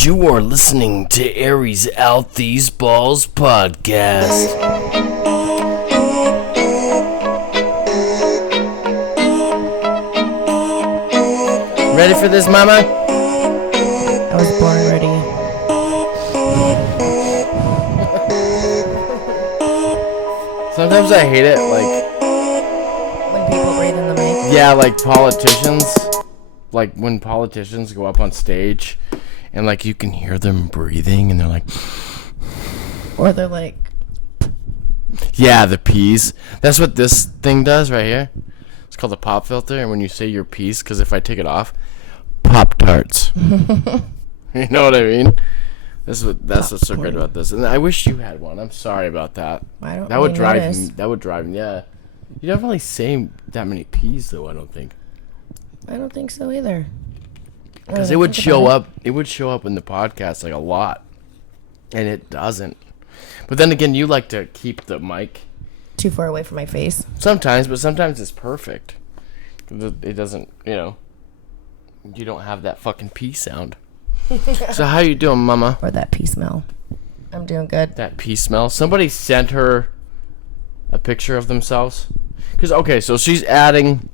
You are listening to Aries Out These Balls podcast. Ready for this, mama? I was born ready. Sometimes I hate it, like... When people breathe in the mic. Yeah, like politicians. Like, when politicians go up on stage, and, like, you can hear them breathing, and they're like... Or they're like... Yeah, the P's. That's what this thing does right here. It's called a pop filter, and when you say your P's, because if I take it off... Pop-Tarts. You know what I mean? That's what's so great about this. And I wish you had one. I'm sorry about that. I don't That would really drive notice. me. That would drive me. Yeah. You don't really say that many P's though. I don't think. I don't think so either. Because it would show up. It would show up in the podcast like a lot, and it doesn't. But then again, you like to keep the mic Too far away from my face. sometimes, but sometimes it's perfect. It doesn't. You know. You don't have that fucking P sound. So how you doing, mama? Or that pee smell. I'm doing good. That P smell. Somebody sent her a picture of themselves. Because, okay, so she's adding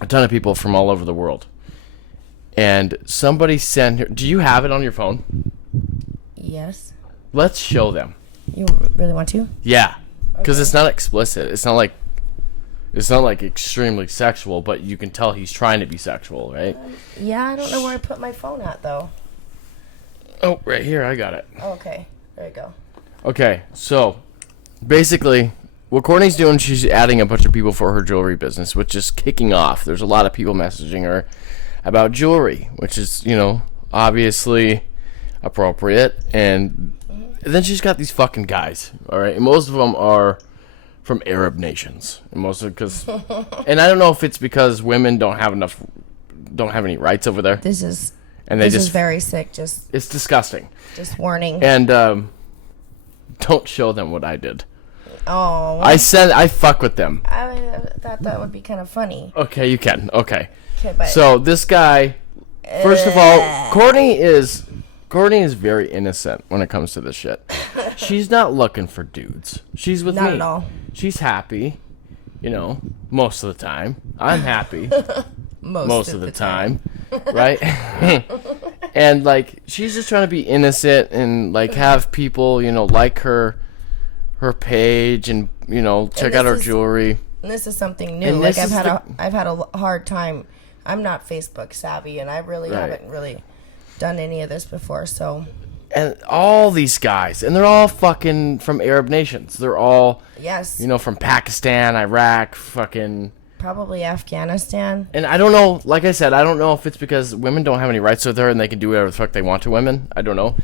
a ton of people from all over the world. And somebody sent her... Do you have it on your phone? Yes. Let's show them. You really want to? Yeah. Because it's not explicit. It's not like extremely sexual, but you can tell he's trying to be sexual, right? Yeah, I don't know where I put my phone at, though. Oh, right here. I got it. Oh, okay. There you go. Okay, so basically, what Courtney's doing, she's adding a bunch of people for her jewelry business, which is kicking off. There's a lot of people messaging her about jewelry, which is, you know, obviously appropriate. And then she's got these fucking guys, all right? And most of them are from Arab nations. And and I don't know if it's because women don't have any rights over there. This is And they this just is very sick. it's disgusting. Just warning. And don't show them what I did. Oh. I fuck with them. I thought that would be kind of funny. Okay, you can. Okay. Okay, but So this guy, first of all, Courtney is very innocent when it comes to this shit. She's not looking for dudes. She's with me. Not at all. She's happy, you know, most of the time. I'm happy most of the time. Right? And like she's just trying to be innocent and like have people, you know, like her page and, you know, check out her jewelry. And this is something new. And Like this I've had a hard time. I'm not Facebook savvy, and I really haven't really done any of this before. So. And all these guys, and they're all fucking from Arab nations. They're all, Yes. you know, from Pakistan, Iraq, fucking. Probably Afghanistan. And I don't know, like I said, I don't know if it's because women don't have any rights with her and they can do whatever the fuck they want to women. I don't know.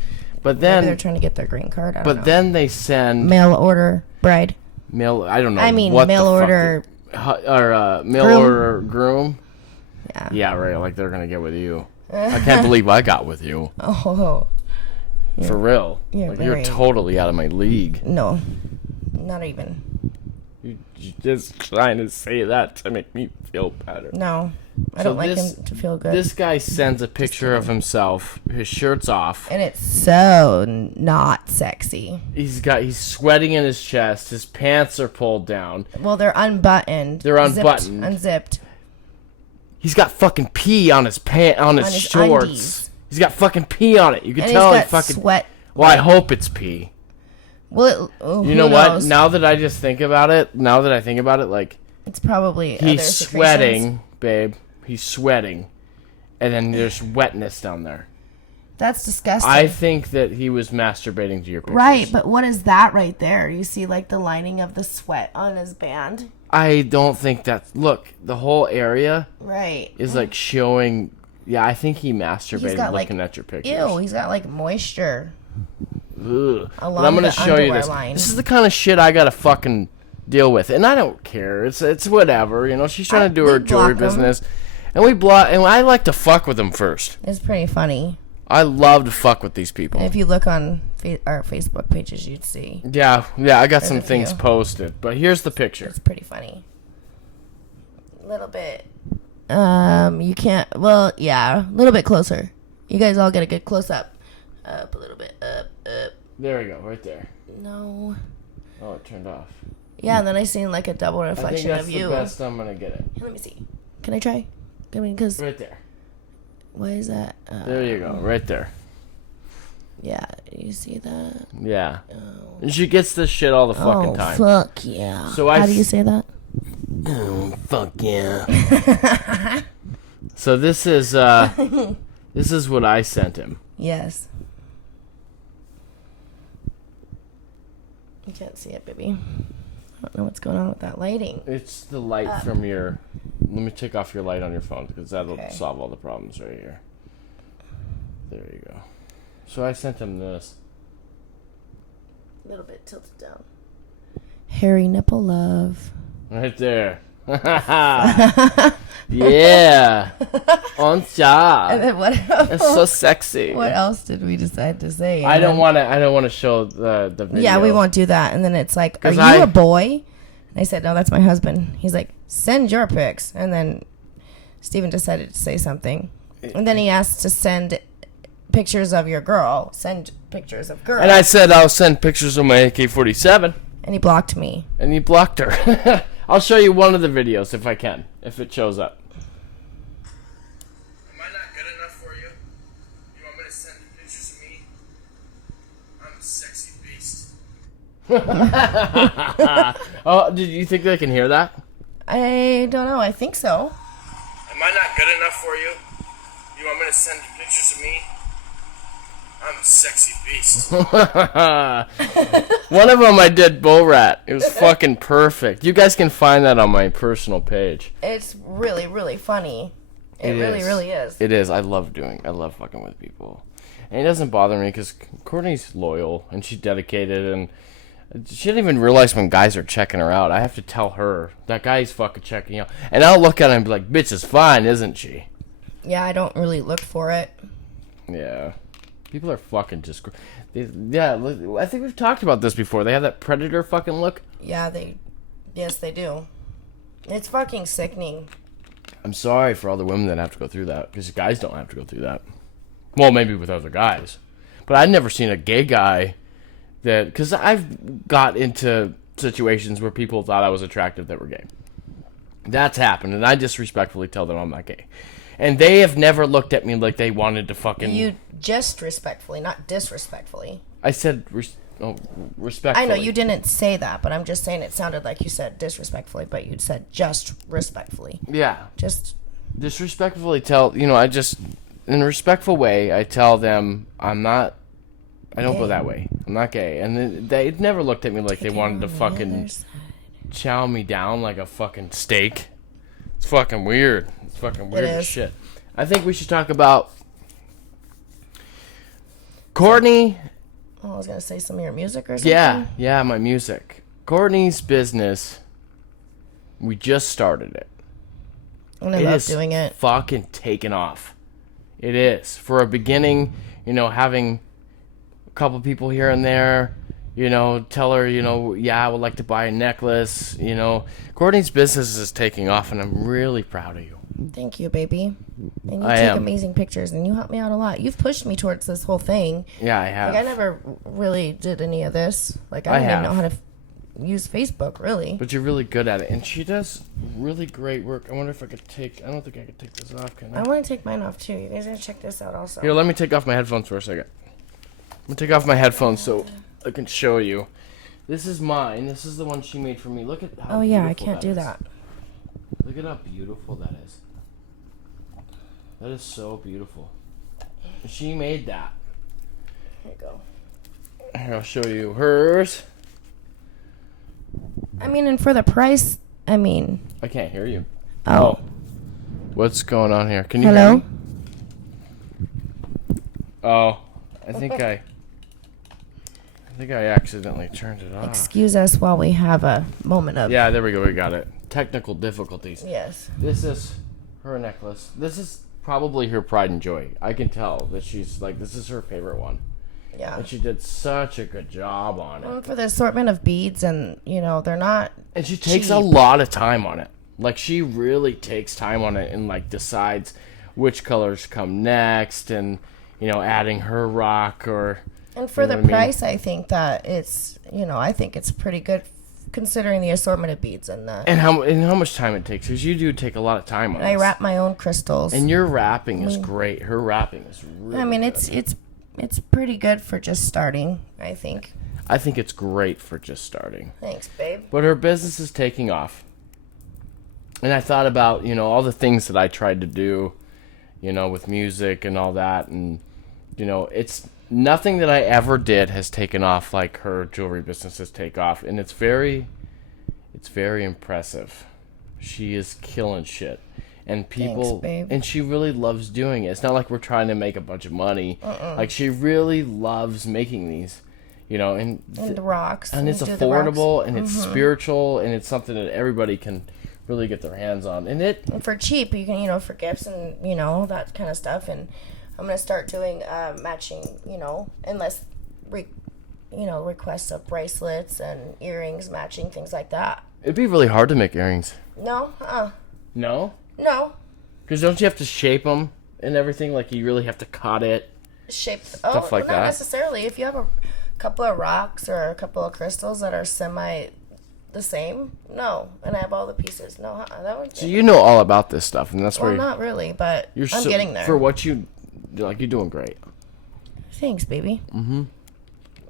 But then. Maybe they're trying to get their green card. I don't know. Then they send. Mail order bride. I don't know. I mean, what mail the order. mail groom? order groom. Yeah. Yeah, right. Like they're gonna get with you. I can't believe I got with you. Oh. For real. You're Like, you're very- totally out of my league. No. Not even. You're just trying to say that to make me feel better. No. I So don't like this- him to feel good. This guy sends a picture of himself. His shirt's off. And it's so not sexy. He's sweating in his chest. His pants are pulled down. Well, they're unbuttoned. They're unbuttoned. Unzipped. He's got fucking pee on his his shorts. undies. He's got fucking pee on it. You can And tell he's he got fucking sweat. Well, I hope it's pee. Well, You know what? Now that I think about it, like it's probably other he's secretions. sweating, babe. He's sweating, and then there's wetness down there. That's disgusting. I think that he was masturbating to your pictures. Right, but what is that right there? You see, like, the lining of the sweat on his band? I don't think that's... Look, the whole area Right. is, like, showing... Yeah, I think he masturbated got, looking like, at your pictures. Ew, he's got, like, moisture. Ugh. But Along I'm going to the show you underwear this. line. This is the kind of shit I got to fucking deal with. And I don't care. It's whatever. You know, she's trying to do her we jewelry block 'em. business. And I like to fuck with them first. It's pretty funny. I love to fuck with these people. And if you look on our Facebook pages, you'd see. Yeah, I got some a things few. posted. But here's the picture. It's pretty funny. A little bit. You can't. Well, yeah, a little bit closer. You guys all get a good close up. Up a little bit. Up. There we go, right there. No. Oh, it turned off. Yeah, and then I seen like a double I think reflection that's of the you. best I'm gonna get it. Here, let me see. Can I try? I mean, because Right there. why is that? There you go, right there. Yeah, you see that? Yeah. Oh. And she gets this shit all the fucking time. Fuck yeah. So How do you say that? Oh, fuck yeah. So this is what I sent him. Yes. You can't see it, baby. I don't know what's going on with that lighting. It's the light from your... Let me take off your light on your phone, because that'll Okay. solve all the problems right here. There you go. So I sent him this. A little bit tilted down. Hairy nipple love. Right there. Yeah. On job. And then what? It's so sexy. What else did we decide to say? I don't want to show the video. Yeah, we won't do that. And then it's like, are 'Cause you a boy? And I said, no, that's my husband. He's like, send your pics. And then Steven decided to say something. And then he asked to send pictures of your girl. Send pictures of girl. And I said I'll send pictures of my AK-47. And he blocked me. And you blocked her. I'll show you one of the videos if I can, if it shows up. Am I not good enough for you? You want me to send pictures of me? I'm a sexy beast. Oh, did you think they can hear that? I don't know. I think so. Am I not good enough for you? You want me to send pictures of me? I'm a sexy beast. One of them I did bull rat. It was fucking perfect. You guys can find that on my personal page. It's really, really funny. It really, is. really is. It is. I love fucking with people. And it doesn't bother me because Courtney's loyal and she's dedicated and she didn't even realize when guys are checking her out. I have to tell her that guy's fucking checking out. And I'll look at her and be like, bitch is fine, isn't she? Yeah, I don't really look for it. Yeah. People are fucking just... Yeah, I think we've talked about this before. They have that predator fucking look. Yeah, yes, they do. It's fucking sickening. I'm sorry for all the women that have to go through that, because guys don't have to go through that. Well, maybe with other guys. But I've never seen a gay guy that... Because I've got into situations where people thought I was attractive that were gay. That's happened, and I disrespectfully tell them I'm not gay. And they have never looked at me like they wanted to fucking... You just respectfully, not disrespectfully. I said respectfully. I know you didn't say that, but I'm just saying it sounded like you said disrespectfully, but you said just respectfully. Yeah. Just disrespectfully tell, I just, in a respectful way, I tell them I don't go that way. I'm not gay. And they never looked at me like they wanted to fucking chow me down like a fucking steak. It's fucking weird. It's fucking weird as shit. I think we should talk about Courtney. Oh, I was going to say some of your music or something. Yeah, my music. Courtney's business, we just started it. And I love doing it. Fucking taken off. It is. For a beginning, having a couple people here and there, tell her, I would like to buy a necklace, Courtney's business is taking off, and I'm really proud of you. Thank you, baby. And you I take am. amazing pictures, and you help me out a lot. You've pushed me towards this whole thing. Yeah, I have. Like, I never really did any of this. Like, I didn't even know how to use Facebook, really. But you're really good at it, and she does really great work. I wonder if I could I don't think I could take this off, can I? I want to take mine off, too. You guys gotta check this out also. Here, let me take off my headphones for a second. I'm going to take off my headphones so I can show you. This is mine. This is the one she made for me. Look at how Oh, yeah, I beautiful can't do is. that. Look at how beautiful that is. That is so beautiful. She made that. Here you go. Here, I'll show you hers. I mean, and for the price, I can't hear you. Oh. What's going on here? Can you hear Hello? me? Oh, I think I accidentally turned it off. Excuse us while we have a moment of... Yeah, there we go. We got it. Technical difficulties. Yes. This is her necklace. This is probably her pride and joy. I can tell that she's like, this is her favorite one. Yeah. And she did such a good job on it. Well, for the assortment of beads, and, they're not... And she takes a cheap. lot of time on it. Like, she really takes time on it and, decides which colors come next. And, adding her rock or. And for You know the what I mean? price, I think that it's, I think it's pretty good considering the assortment of beads and the. And how much time it takes? Because you do take a lot of time on I this. wrap my own crystals. And your wrapping is great. Her wrapping is really I mean, good. it's pretty good for just starting, I think. I think it's great for just starting. Thanks, babe. But her business is taking off. And I thought about, all the things that I tried to do, with music and all that. And, it's nothing that I ever did has taken off like her jewelry business has taken off. And it's very impressive. She is killing shit. And people, Thanks, babe. and she really loves doing it. It's not like we're trying to make a bunch of money. Like, she really loves making these, and And the rocks. and it's do the rocks. affordable and it's spiritual and it's something that everybody can really get their hands on. And it And for cheap, you can, for gifts and, that kind of stuff. And I'm going to start doing matching, endless, requests of bracelets and earrings matching, things like that. it'd be really hard to make earrings. No? No, No. because don't you have to shape them and everything? Like you really have to cut it. Shape. Stuff like not that. necessarily. If you have a couple of rocks or a couple of crystals that are semi the same, no. And I have all the pieces. No, that would. So you know all about this stuff, and that's Well, where not really, but you're I'm getting there. for what you like. You're doing great. Thanks, baby. Mm-hmm.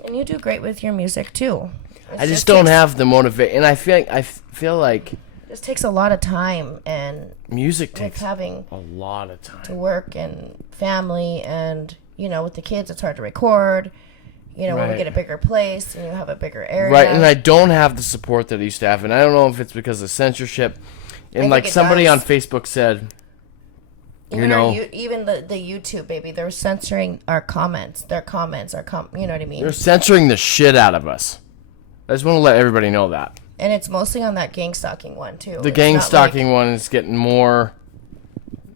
And you do great with your music too. I just don't have the motivation, and I feel like This takes a lot of time, and music with takes having a lot of to time. work and family, and with the kids, it's hard to record. When we Right. get a bigger place and you have a bigger area. Right, and I don't have the support that I used to have, and I don't know if it's because of censorship. And think like it somebody does. on Facebook said, Even even the YouTube, baby, they're censoring our comments. Their comments are you know what I mean? they're censoring the shit out of us. I just want to let everybody know that. And it's mostly on that gang stalking one too. The It's gang not stalking one is getting more.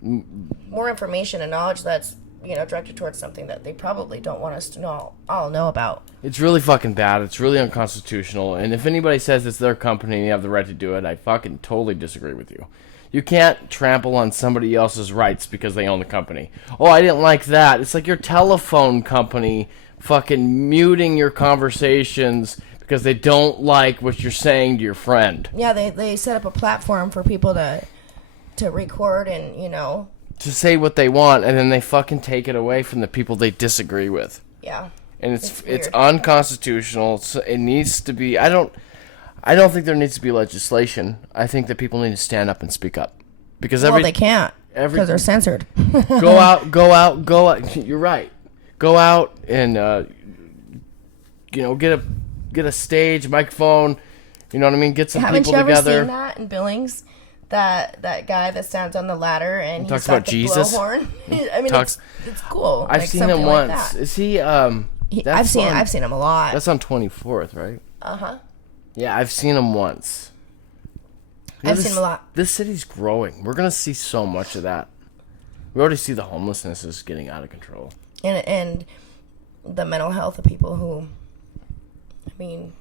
like more information and knowledge that's directed towards something that they probably don't want us to all know about. It's really fucking bad. It's really unconstitutional. And if anybody says it's their company and you have the right to do it, I fucking totally disagree with you. You can't trample on somebody else's rights because they own the company. Oh, I didn't like that. It's like your telephone company fucking muting your conversations because they don't like what you're saying to your friend. Yeah, they set up a platform for people to record and To say what they want, and then they fucking take it away from the people they disagree with. yeah. And It's it's weird. unconstitutional. It needs to be. I don't think there needs to be legislation. I think that people need to stand up and speak up, because Well, they can't because they're censored. go out. You're right. Go out and get a stage, microphone. You know what I mean? Get some Haven't people you ever together. seen that in Billings? That guy that stands on the ladder and Talks he's got about the Jesus. blowhorn. I mean, Talks- it's cool. I've like seen him something like once. that. Is he? I've seen him a lot. That's on 24th, right? Uh-huh. Yeah, I've seen him once. I've seen him a lot. This city's growing. We're gonna see so much of that. We already see the homelessness is getting out of control. And the mental health of people who, I mean,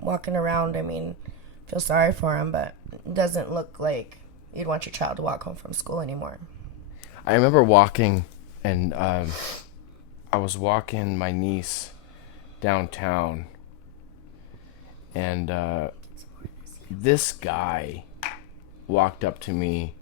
walking around, feel sorry for them, but it doesn't look like you'd want your child to walk home from school anymore. I remember walking, and I was walking my niece downtown, and this guy walked up to me,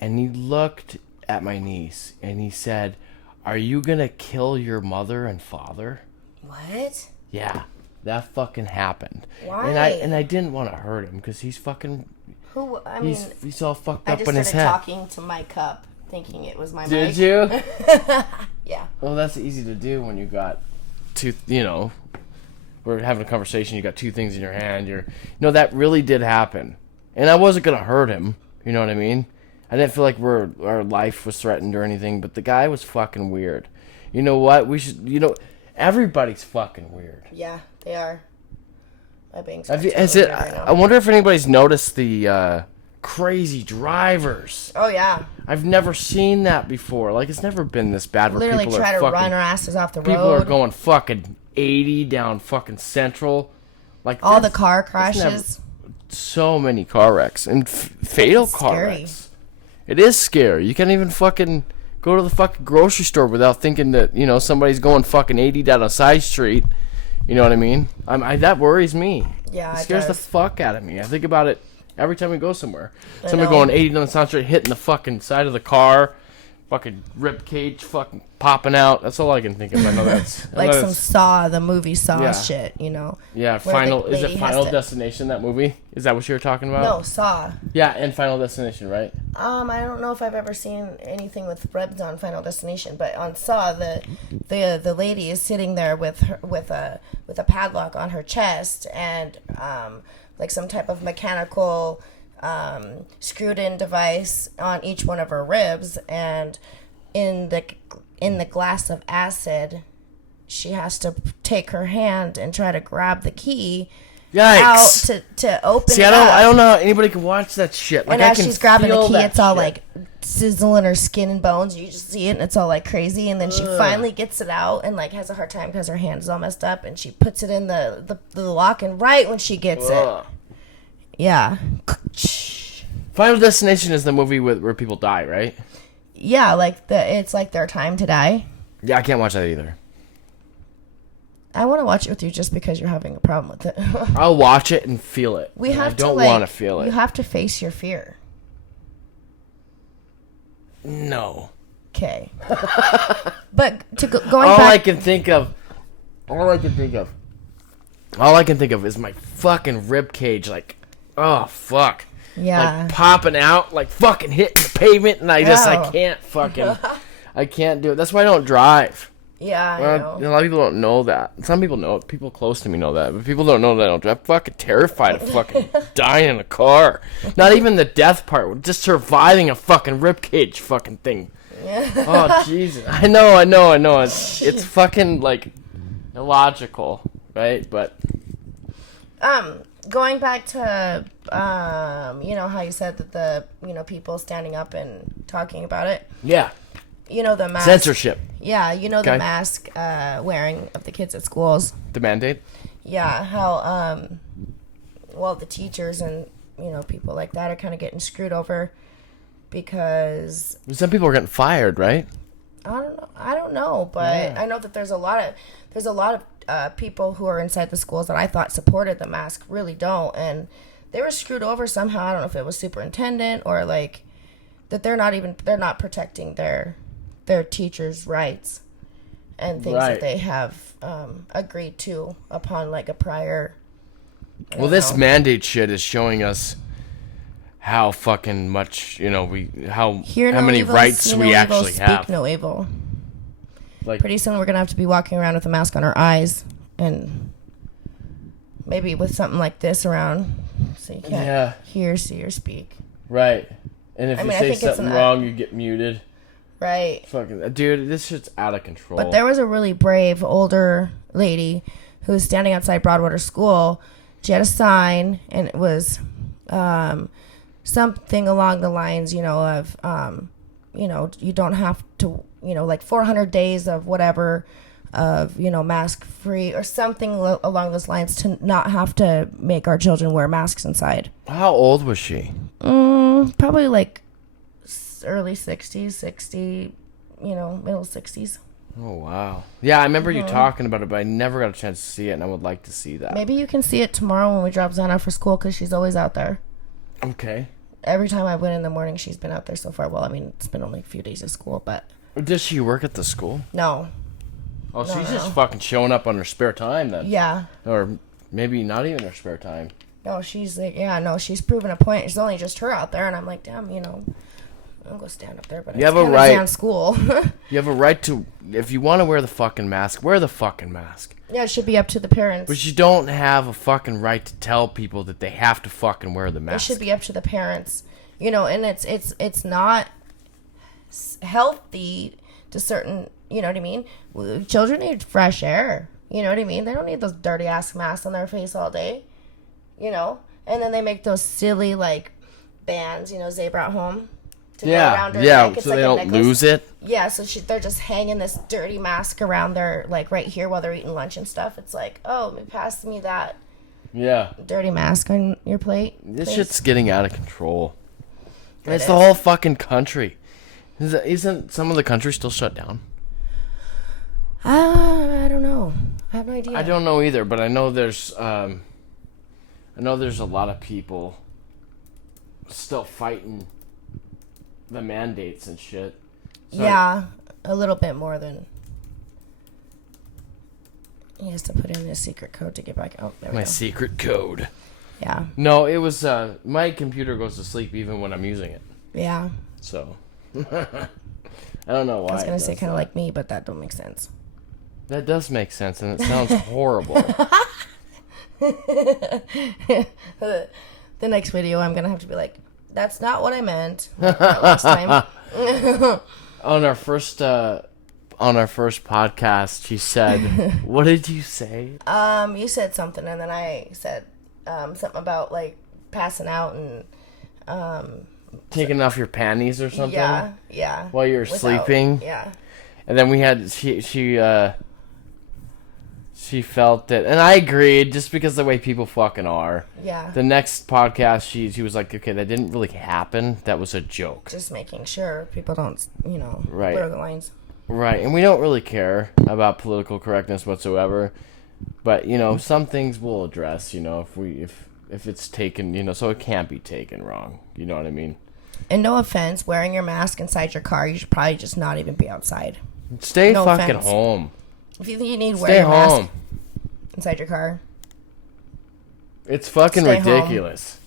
and he looked at my niece, and he said, "Are you gonna kill your mother and father?" What? Yeah, that fucking happened. Why? And I didn't want to hurt him because he's fucking. Who? I mean, He's all fucked I up just in his started head. talking to my cup, thinking it was my Did mic. you? Yeah. Well, that's easy to do when you got two. We're having a conversation. You got two things in your hand. That really did happen, and I wasn't gonna hurt him. You know what I mean? I didn't feel like our life was threatened or anything. But the guy was fucking weird. You know what? We should. Everybody's fucking weird. Yeah, they are. My bangs. I wonder if anybody's noticed the crazy drivers. Oh yeah. I've never seen that before. Like, it's never been this bad. Where Literally people try are to fucking, run our asses off the road. people are going fucking 80 down fucking Central. Like all the that's- car that's never- crashes. so many car wrecks and fatal car scary. wrecks. It is scary. You can't even fucking Go to the fucking grocery store without thinking that, you know, somebody's going fucking 80 down a side street. You know what I mean? That worries me. Yeah, it it scares the does. fuck out of me. I think about it every time we go somewhere. I Somebody know. going 80 down the side street, hitting the fucking side of the car, fucking rib cage fucking popping out. That's all I can think of. I know that's I Like know some that's- Saw, the movie Saw Yeah. shit, you know? Yeah, where Final. the Is it lady has Final to- Destination? That movie? Is that what you were talking about? No, Saw. Yeah, and Final Destination, right? I don't know if I've ever seen anything with ribs on Final Destination, but on Saw, the lady is sitting there with a padlock on her chest and like some type of mechanical screwed in device on each one of her ribs, and in the glass of acid, she has to take her hand and try to grab the key out Yikes! to open See, it I up. don't know how anybody can watch that shit. Like, And I as can she's grabbing the feel key, that it's all shit. like sizzling her skin and bones. You just see it, and it's all like crazy. And then she finally gets it out, and like has a hard time because her hand is all messed up. And she puts it in the lock, and right when she gets Ugh. it, yeah, Final Destination is the movie where people die, right? yeah, like it's like their time to die. Yeah, I can't watch that either. I want to watch it with you just because you're having a problem with it. I'll watch it and feel it. We and have I don't to like, want to feel it. You have to face your fear. No. Okay. But going All I back, can think of is my fucking rib cage, like, oh fuck, yeah, like popping out, like fucking hitting the pavement, and I Ew. can't fucking, I can't do it. That's why I don't drive. yeah, I A know. lot of people don't know that. Some people know it. People close to me know that, but people don't know that I don't drive. I'm fucking terrified of fucking dying in a car. Not even the death part, just surviving a fucking rib cage fucking thing. Oh Jesus! I know. It's fucking like illogical, right? But Going back to you know how you said that the people standing up and talking about it, yeah, the mask censorship, yeah, the Okay. mask wearing of the kids at schools, the mandate. yeah, how well the teachers and people like that are kind of getting screwed over because Some people are getting fired, right? I don't know, but Yeah. I know that there's a lot of people who are inside the schools that I thought supported the mask really don't, and they were screwed over somehow. I don't know if it was superintendent or like that they're not protecting their teachers' rights and things Right. that they have agreed to upon like a prior. I Well, don't this know. mandate shit is showing us how fucking much how Hear no many evil, rights see we no evil, actually speak have. no evil. Like, Pretty soon we're gonna have to be walking around with a mask on our eyes and maybe with something like this around so you can't Yeah. hear, see, or speak. right. And if I you mean, I say think it's something an- wrong, you get muted. Right. Fucking dude, this shit's out of control. But there was a really brave older lady who was standing outside Broadwater School. She had a sign, and it was something along the lines, of, you don't have to, like 400 days of whatever, of, mask free or something along those lines to not have to make our children wear masks inside. How old was she? Probably like early 60s, 60, middle 60s. Oh wow. Yeah, I remember you talking about it, but I never got a chance to see it, and I would like to see that. Maybe you can see it tomorrow when we drop Zana for school because she's always out there. Okay. Every time I went in the morning, she's been out there so far. Well, I mean, it's been only a few days of school, but Does she work at the school? no. Oh, No, she's just no. fucking showing up on her spare time then. Yeah. Or maybe not even her spare time. No, she's like, she's proven a point. It's only just her out there, and I'm like, damn, I'll go stand up there, but You it's have a kinda right. Zan school. You have a right to, if you want to wear the fucking mask, wear the fucking mask. Yeah, it should be up to the parents. But you don't have a fucking right to tell people that they have to fucking wear the It mask. should be up to the parents, and it's not healthy to certain, you know what I mean? Children need fresh air, you know what I mean? They don't need those dirty ass masks on their face all day, and then they make those silly like bands, Zebra at home to go around her neck. It's so like they a don't necklace. lose it. Yeah, so they're just hanging this dirty mask around their, like, right here while they're eating lunch and stuff. It's like, oh, pass me that Yeah. dirty mask on your plate. This please. shit's getting out of control. It It's the is. whole fucking country. Isn't some of the country still shut down? I don't know. I have no idea. I don't know either, but I know there's a lot of people still fighting the mandates and shit. So yeah, a little bit more than. He has to put in his secret code to get back. Oh, there we my go. secret code. Yeah. No, it was my computer goes to sleep even when I'm using it. Yeah. So I don't know why. I was gonna it say does kind of that. like me, but that don't make sense. That does make sense, and it sounds horrible. The next video, I'm gonna have to be like, "That's not what I meant." Like that last time. On our first podcast, she said, "What did you say?" You said something, and then I said something about like passing out and Taking off your panties or something. yeah. While you're sleeping. Yeah. And then we had she felt that, and I agreed, just because of the way people fucking are. Yeah. The next podcast, she was like, "Okay, that didn't really happen. That was a joke." Just making sure people don't, Right. blur the lines. Right, and we don't really care about political correctness whatsoever. But some things we'll address. If it's taken, so it can't be taken wrong. You know what I mean? And no offense, wearing your mask inside your car, you should probably just not even be outside. Stay No fucking offense. home. If you think you need to wear Stay your home. mask inside your car, It's fucking Stay home. ridiculous.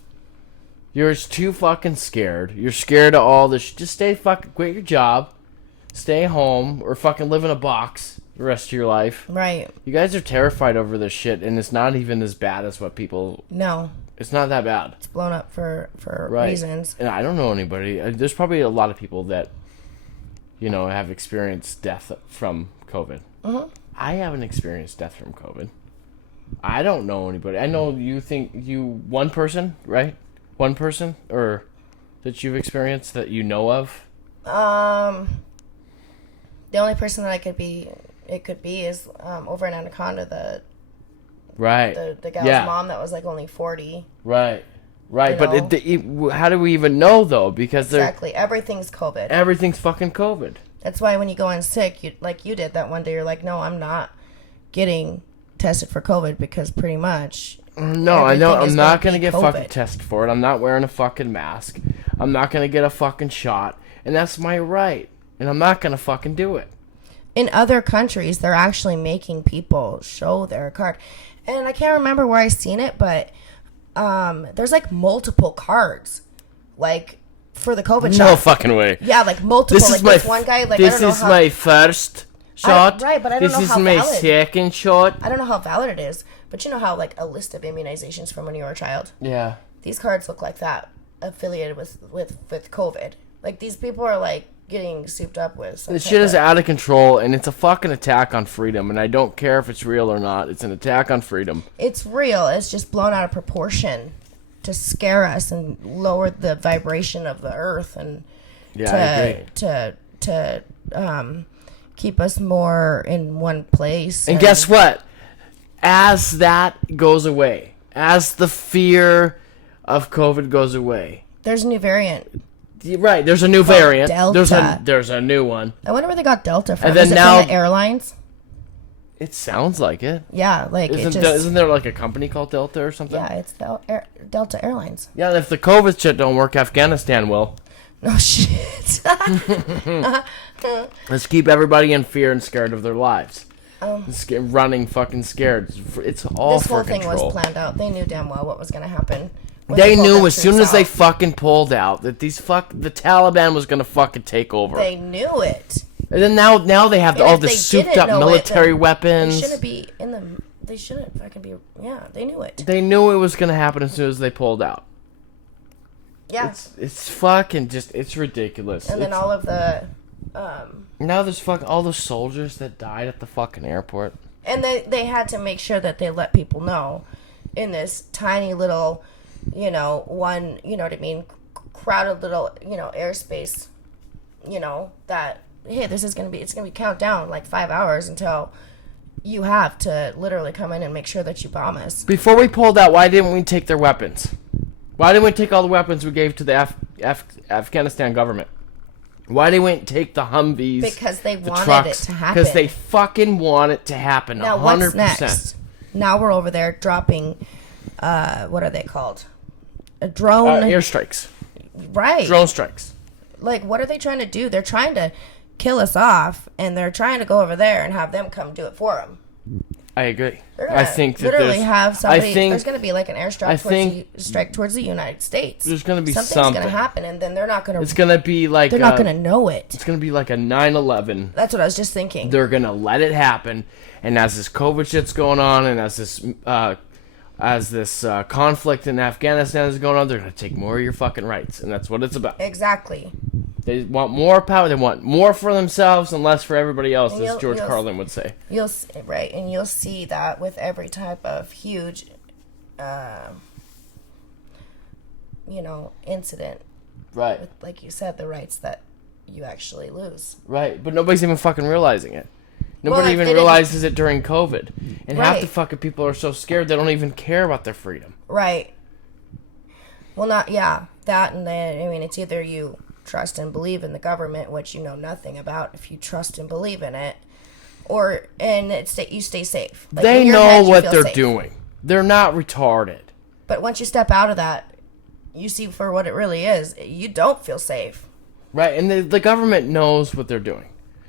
You're too fucking scared. You're scared of all this. Just stay fucking. Quit your job. Stay home or fucking live in a box the rest of your life. right? You guys are terrified over this shit, and it's not even as bad as what people. No, It's not that bad. it's blown up for Right. reasons. And I don't know anybody. There's probably a lot of people that, have experienced death from COVID. Mhm. I haven't experienced death from COVID. I don't know anybody. I know one person, right? One person, or that you've experienced that you know of. The only person that it could be is over in Anaconda, Right. the gal's Yeah. mom that was like only 40. Right. Right. You But how do we even know though? Because Exactly, everything's COVID. everything's fucking COVID. That's why when you go in sick, you did that one day, you're like, no, I'm not getting tested for COVID because pretty much. No, I know. Everything I'm is not gonna gonna be get COVID. fucking tested for it. I'm not wearing a fucking mask. I'm not gonna get a fucking shot, and that's my right. And I'm not gonna fucking do it. In other countries, they're actually making people show their card. And I can't remember where I seen it, but there's like multiple cards, like for the COVID shot. No fucking way. Yeah, like multiple. This like is my this one guy. Like I this don't know is how, my first shot. right, but I don't this know is how my valid. second shot. I don't know how valid it is, but you know how like a list of immunizations from when you were a child. Yeah. These cards look like that, affiliated with COVID. Like these people are like getting souped up with. some This type shit is of- out of control, and it's a fucking attack on freedom. And I don't care if it's real or not. It's an attack on freedom. It's real. It's just blown out of proportion to scare us and lower the vibration of the earth and Yeah, I agree. to keep us more in one place. And guess what? As that goes away, as the fear of COVID goes away, There's a new variant. right? There's a new variant. Delta. There's a new one. I wonder where they got Delta from. And then Is it now- from the airlines? It sounds like it. Yeah, like it just. Isn't there like a company called Delta or something? Yeah, it's the Delta Airlines. Yeah, if the COVID shit don't work, Afghanistan will. No shit. Let's keep everybody in fear and scared of their lives. Running fucking scared. It's all This for whole thing control. was planned out. They knew damn well what was going to happen. when They pulled knew them as soon troops as they out. fucking pulled out that the Taliban was gonna fucking take over. They knew it. And then now they have And all if this they souped didn't up know it, military then weapons. They shouldn't be in the. They shouldn't fucking be. Yeah, they knew it. They knew it was gonna happen as soon as they pulled out. Yeah. It's fucking just it's ridiculous. And then It's- all of the. now there's fucking all the soldiers that died at the fucking airport. And they had to make sure that they let people know in this tiny little, one, you know what I mean, crowded little, airspace, that, hey, it's going to be countdown like 5 hours until you have to literally come in and make sure that you bomb us. Before we pulled out, why didn't we take their weapons? Why didn't we take all the weapons we gave to the Afghanistan government? Why they wouldn't take the Humvees? Because they the wanted trucks, it to happen. Because they fucking want it to happen. Now 100%. what's next? Now we're over there dropping, what are they called? A drone. Airstrikes. Right. Drone strikes. Like, what are they trying to do? They're trying to kill us off, and they're trying to go over there and have them come do it for them. I agree. They're I think that literally have somebody. I think, there's going to be like an strike towards the United States. There's going to be Something's something. going to happen, and then they're not going to. It's going to be like. They're not going to know it. It's going to be like a 9/11. That's what I was just thinking. They're going to let it happen, and as this COVID shit's going on, and as this conflict in Afghanistan is going on, they're going to take more of your fucking rights, and that's what it's about. Exactly. They want more power. They want more for themselves and less for everybody else, as George Carlin would say. Right, and you'll see that with every type of huge, incident. Right. With, like you said, the rights that you actually lose. Right, but nobody's even fucking realizing it. Nobody Well, even realizes it during COVID. And half Right. the fucking people are so scared they don't even care about their freedom. Right. Well, that and then, I mean, it's either you trust and believe in the government, which you know nothing about if you trust and believe in it, you stay safe. Like, They in your know head, you what feel they're safe. doing. They're not retarded. But once you step out of that, you see for what it really is. You don't feel safe. Right, and the government knows what they're doing.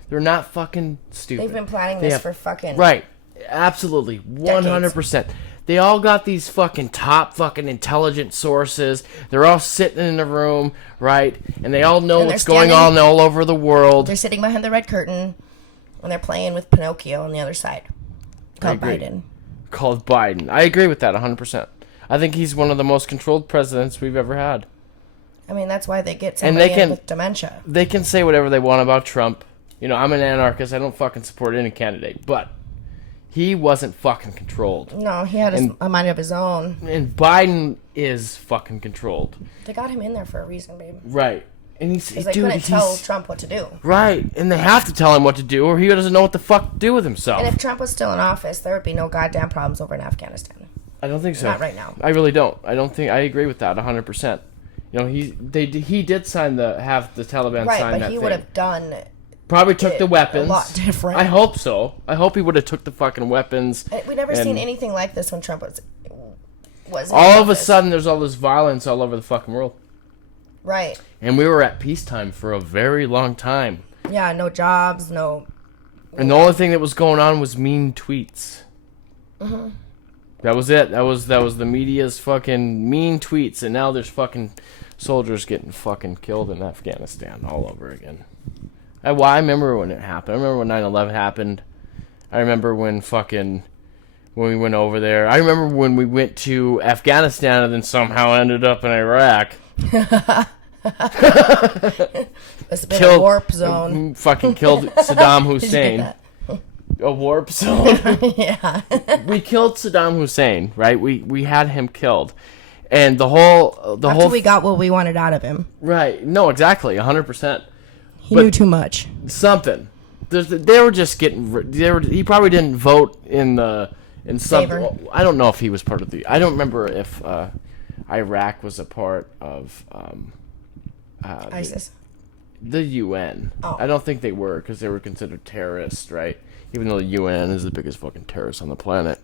They're not fucking stupid. They've been planning this for fucking... Right, absolutely, 100%. They all got these fucking top fucking intelligent sources. They're all sitting in a room, right? And they all know what's going on all over the world. They're sitting behind the red curtain, and they're playing with Pinocchio on the other side. Called Biden. Called Biden. I agree with that 100%. I think he's one of the most controlled presidents we've ever had. I mean, that's why they get somebody in with dementia. They can say whatever they want about Trump. You know, I'm an anarchist. I don't fucking support any candidate. But he wasn't fucking controlled. No, he had a mind of his own. And Biden is fucking controlled. They got him in there for a reason, babe. Right. And he's... Because they couldn't tell Trump what to do. Right. And they have to tell him what to do, or he doesn't know what the fuck to do with himself. And if Trump was still in office, there would be no goddamn problems over in Afghanistan. I don't think so. Not right now. I really don't. I don't think... I agree with that 100%. You know, he did sign have the Taliban sign that thing. Right, but he would have done... Probably took the weapons. A lot different. I hope so. I hope he would have took the fucking weapons. We never seen anything like this when Trump was all of a sudden, there's all this violence all over the fucking world. Right. And we were at peacetime for a very long time. Yeah, no jobs, no... And the only thing that was going on was mean tweets. Mm-hmm. That was it. That was the media's fucking mean tweets. And now there's fucking soldiers getting fucking killed in Afghanistan all over again. I remember when it happened. I remember when 9/11 happened. I remember when we went over there. I remember when we went to Afghanistan and then somehow ended up in Iraq. It's been a warp zone. Fucking killed Saddam Hussein. A warp zone? Yeah. We killed Saddam Hussein, right? We had him killed. And the whole... After we got what we wanted out of him. Right. No, exactly. 100%. He knew too much. Something. They were just getting... He probably didn't vote in some... I don't know if he was part of the... I don't remember if Iraq was a part of... ISIS? The UN. Oh. I don't think they were, because they were considered terrorists, right? Even though the UN is the biggest fucking terrorist on the planet.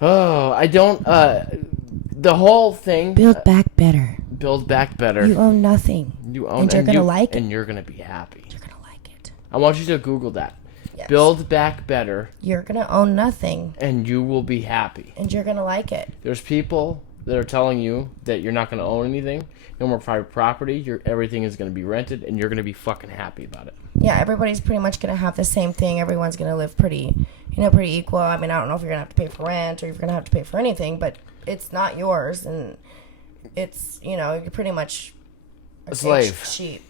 Oh, I don't... the whole thing... Build back better. Build back better. You own nothing. You own... And you're going to like it. And you're going to be happy. You're going to like it. I want you to Google that. Yes. Build back better. You're going to own nothing. And you will be happy. And you're going to like it. There's people that are telling you that you're not going to own anything. No more private property. Everything is going to be rented. And you're going to be fucking happy about it. Yeah, everybody's pretty much going to have the same thing. Everyone's going to live pretty equal. I mean, I don't know if you're going to have to pay for rent or if you're going to have to pay for anything, but it's not yours. And it's, you're pretty much a slave. Sheep.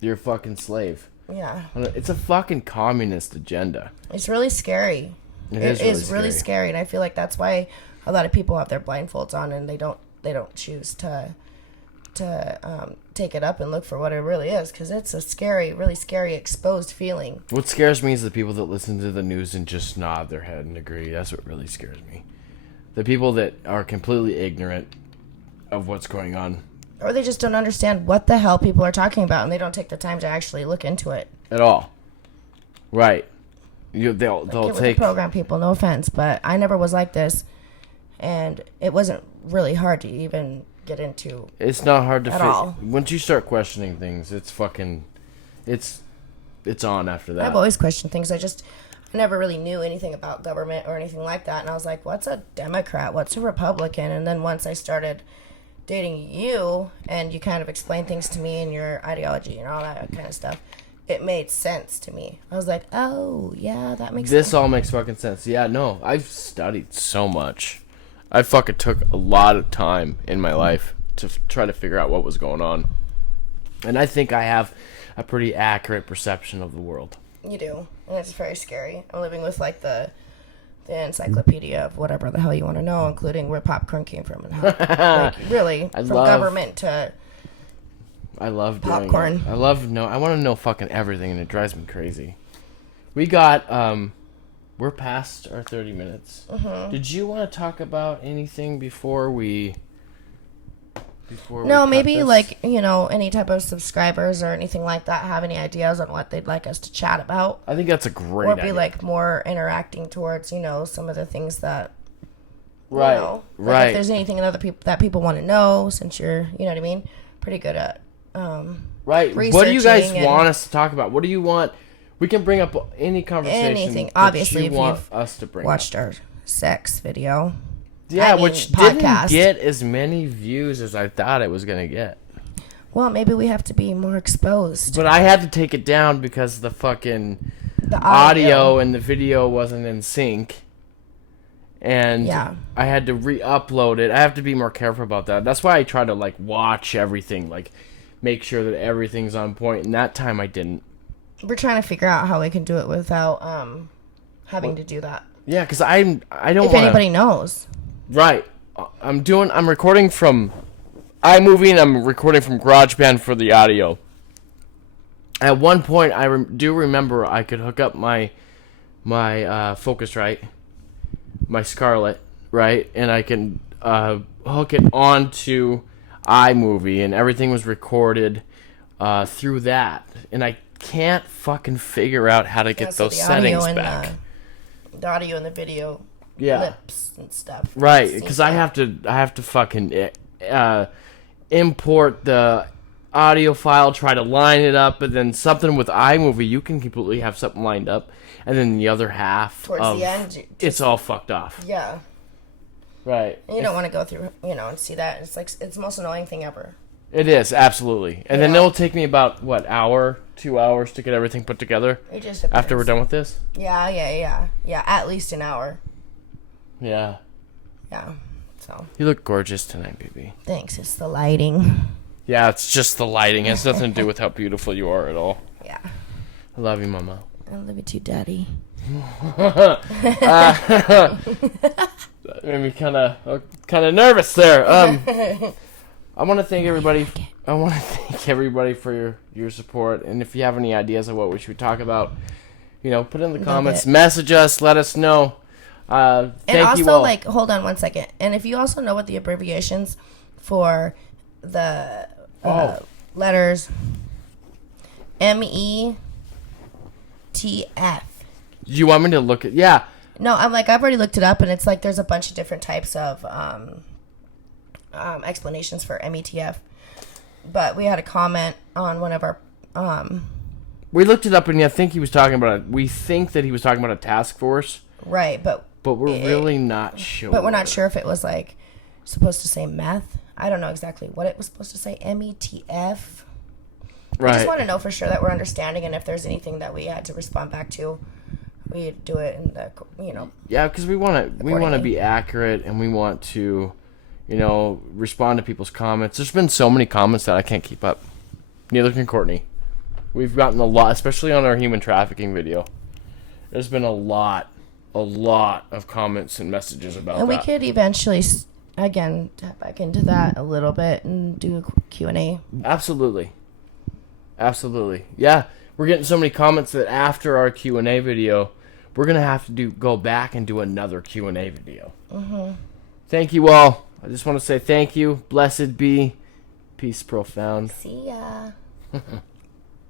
You're a fucking slave. Yeah. It's a fucking communist agenda. It's really scary. It is really scary. And I feel like that's why a lot of people have their blindfolds on and they don't choose to take it up and look for what it really is, because it's a scary, really scary, exposed feeling. What scares me is the people that listen to the news and just nod their head and agree. That's what really scares me. The people that are completely ignorant of what's going on or they just don't understand what the hell people are talking about, and they don't take the time to actually look into it. At all. Right. They'll Get with take the program people, no offense, but I never was like this, and it wasn't really hard to even get into. It's not hard to at all. Once you start questioning things, it's fucking it's on after that. I've always questioned things. I never really knew anything about government or anything like that, and I was like, what's a Democrat? What's a Republican? And then once I started dating you, and you kind of explained things to me and your ideology and all that kind of stuff, it made sense to me. I was like, oh, yeah, that makes sense. This all makes fucking sense. Yeah, no, I've studied so much. I fucking took a lot of time in my life to try to figure out what was going on. And I think I have a pretty accurate perception of the world. You do, and it's very scary. I'm living with, like, the encyclopedia of whatever the hell you want to know, including where popcorn came from and how, like, really, from government to I love doing popcorn. It. I want to know fucking everything, and it drives me crazy. We got, we're past our 30 minutes. Mm-hmm. Did you want to talk about anything before we No, cut maybe this? like, you know, any type of subscribers or anything like that have any ideas on what they'd like us to chat about, I think that's a great or be idea. like more interacting towards, you know, some of the things that, Right, you know, like right. if there's anything that people want to know, since you're, you know what I mean, pretty good at Right. What do you guys researching want us to talk about? What do you want? We can bring up any conversation. Anything. that Obviously, you if want you've us to bring watched up. our sex video. Yeah, I mean, which podcast. didn't get as many views as I thought it was gonna get. Well, maybe we have to be more exposed. But I had to take it down because the fucking The audio and the video wasn't in sync. And Yeah. I had to re-upload it. I have to be more careful about that. That's why I try to like watch everything, like make sure that everything's on point. And that time I didn't. We're trying to figure out how we can do it without having to do that. Yeah, because I don't If want anybody knows. Right. I'm recording from iMovie and I'm recording from GarageBand for the audio. At one point, I do remember I could hook up my Focusrite, my Scarlett, right? And I can hook it onto iMovie and everything was recorded through that. And I can't fucking figure out how to get So those the audio settings and back. the audio and the video Yeah. clips and stuff. Right, Sync because I up. have to fucking import the audio file, try to line it up, but then something with iMovie, you can completely have something lined up, and then the other half Towards the end, it's all fucked off. Yeah. Right. And you don't want to go through, you know, and see that. It's like, it's the most annoying thing ever. It is, absolutely. And then Yeah. it'll take me about, 2 hours to get everything put together It just depends. after we're done with this? Yeah, at least an hour. Yeah. Yeah. So, You look gorgeous tonight, baby. thanks. It's the lighting. Yeah, it's just the lighting. It has nothing to do with how beautiful you are at all. Yeah. I love you, Mama. I love you too, Daddy. Made me kind of nervous there. I want to thank everybody. I want to thank everybody for your support. And if you have any ideas of what we should talk about, put it in the comments. it. Message us. Let us know. And Thank you also, all. hold on one second. And if you also know what the abbreviations for the letters METF. You want me to look at? Yeah. No, I've already looked it up, and it's like there's a bunch of different types of explanations for METF. But we had a comment on one of our. We looked it up, and I think he was talking about. We think that he was talking about a task force, Right, but we're really not sure. we're not sure if it was like supposed to say meth. I don't know exactly what it was supposed to say. METF. I just want to know for sure that we're understanding, and if there's anything that we had to respond back to, we do it in the Yeah, because we want to accordingly. be accurate, and we want to, respond to people's comments. There's been so many comments that I can't keep up. Neither can Courtney. We've gotten a lot, especially on our human trafficking video. There's been a lot of comments and messages about And that. we could eventually, again, tap back into that a little bit and do a Q&A. Absolutely. Yeah, we're getting so many comments that after our Q&A video, we're going to have to go back and do another Q&A video. Mm-hmm. Thank you all. I just want to say thank you. Blessed be. Peace. Peace profound. See ya.